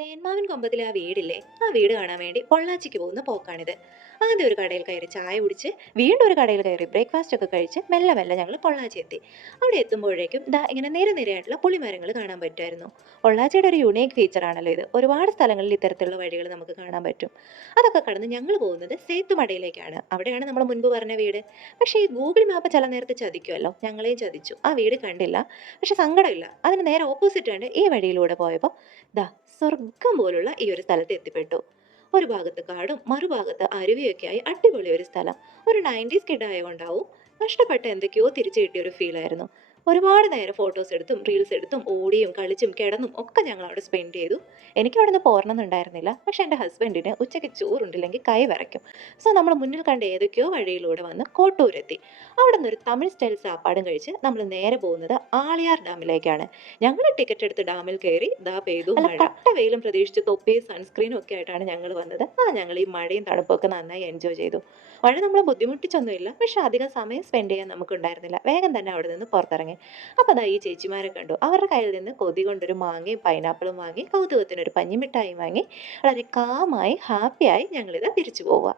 തേന്മാവിൻ കൊമ്പത്തിലെ ആ വീടില്ലേ ആ വീട് കാണാൻ വേണ്ടി പൊള്ളാച്ചിക്ക് പോകുന്ന പോക്കാണിത്. ആദ്യം ഒരു കടയിൽ കയറി ചായ കുടിച്ച് വീണ്ടും ഒരു കടയിൽ കയറി ബ്രേക്ക്ഫാസ്റ്റ് ഒക്കെ കഴിച്ച് മെല്ലെ മെല്ലെ ഞങ്ങൾ പൊള്ളാച്ചി എത്തി. അവിടെ എത്തുമ്പോഴേക്കും ദാ ഇങ്ങനെ നിരനിരയായിട്ടുള്ള പുളിമരങ്ങൾ കാണാൻ പറ്റുമായിരുന്നു. പൊള്ളാച്ചിയുടെ ഒരു യുണീക്ക് ഫീച്ചർ ആണല്ലോ ഇത്. ഒരുപാട് സ്ഥലങ്ങളിൽ ഇത്തരത്തിലുള്ള വഴികൾ നമുക്ക് കാണാൻ പറ്റും. അതൊക്കെ കടന്ന് ഞങ്ങൾ പോകുന്നത് സേത്തുമടയിലേക്കാണ്. അവിടെയാണ് നമ്മൾ മുൻപ് പറഞ്ഞ വീട്. പക്ഷേ ഈ ഗൂഗിൾ മാപ്പ് ചില നേരത്തെ ചതിക്കുമല്ലോ, ഞങ്ങളെയും ചതിച്ചു. ആ വീട് കണ്ടില്ല. പക്ഷെ സങ്കടമില്ല, അതിന് നേരെ ഓപ്പോസിറ്റ് ആണ് ഈ വഴിയിലൂടെ പോയപ്പോൾ ദാ സ്വർഗം പോലുള്ള ഈ ഒരു സ്ഥലത്ത് എത്തിപ്പെട്ടു. ഒരു ഭാഗത്ത് കാടും മറുഭാഗത്ത് അരുവിയൊക്കെ ആയി അടിപൊളി ഒരു സ്ഥലം. ഒരു 90s കിഡ് ആയതുകൊണ്ടാവും നഷ്ടപ്പെട്ട എന്തൊക്കെയോ തിരിച്ചു കിട്ടിയ ഒരു ഫീൽ ആയിരുന്നു. ഒരുപാട് നേരം ഫോട്ടോസ് എടുത്തും റീൽസ് എടുത്തും ഓടിയും കളിച്ചും കിടന്നും ഒക്കെ ഞങ്ങൾ അവിടെ സ്പെൻഡ് ചെയ്തു. എനിക്ക് അവിടെ നിന്ന് പോരണമെന്നുണ്ടായിരുന്നില്ല, പക്ഷെ എൻ്റെ ഹസ്ബൻഡിന് ഉച്ചയ്ക്ക് ചോറുണ്ടില്ലെങ്കിൽ കൈ വിറയ്ക്കും. സോ നമ്മൾ മുന്നിൽ കണ്ട ഏതൊക്കെയോ വഴിയിലൂടെ വന്ന് കോട്ടൂരെത്തി. അവിടെ നിന്ന് ഒരു തമിഴ് സ്റ്റൈൽ സാപ്പാടും കഴിച്ച് നമ്മൾ നേരെ പോകുന്നത് ആളിയാർ ഡാമിലേക്കാണ്. ഞങ്ങൾ ടിക്കറ്റ് എടുത്ത് ഡാമിൽ കയറി ദാ പെയ്തു മഴ. കട്ട വെയിലും പ്രതീക്ഷിച്ച് തൊപ്പിയും സൺസ്ക്രീനും ഒക്കെ ആയിട്ടാണ് ഞങ്ങൾ വന്നത്. ഞങ്ങൾ ഈ മഴയും തണുപ്പൊക്കെ നന്നായി എൻജോയ് ചെയ്തു. മഴ നമ്മളെ ബുദ്ധിമുട്ടിച്ചൊന്നുമില്ല, പക്ഷെ അധികം സമയം സ്പെൻഡ് ചെയ്യാൻ നമുക്കുണ്ടായിരുന്നില്ല. വേഗം തന്നെ അവിടെ നിന്ന് പുറത്തിറങ്ങി. അപ്പോൾ ദാ ഈ ചേച്ചിമാരെ കണ്ടു. അവരുടെ കയ്യിൽ നിന്ന് കൊതി കൊണ്ടൊരു മാങ്ങയും പൈനാപ്പിളും വാങ്ങി, കൗതുകത്തിനൊരു പഞ്ഞിമിഠായിയും വാങ്ങി വളരെ കാമായി ഹാപ്പിയായി ഞങ്ങളിത് തിരിച്ചു പോവുക.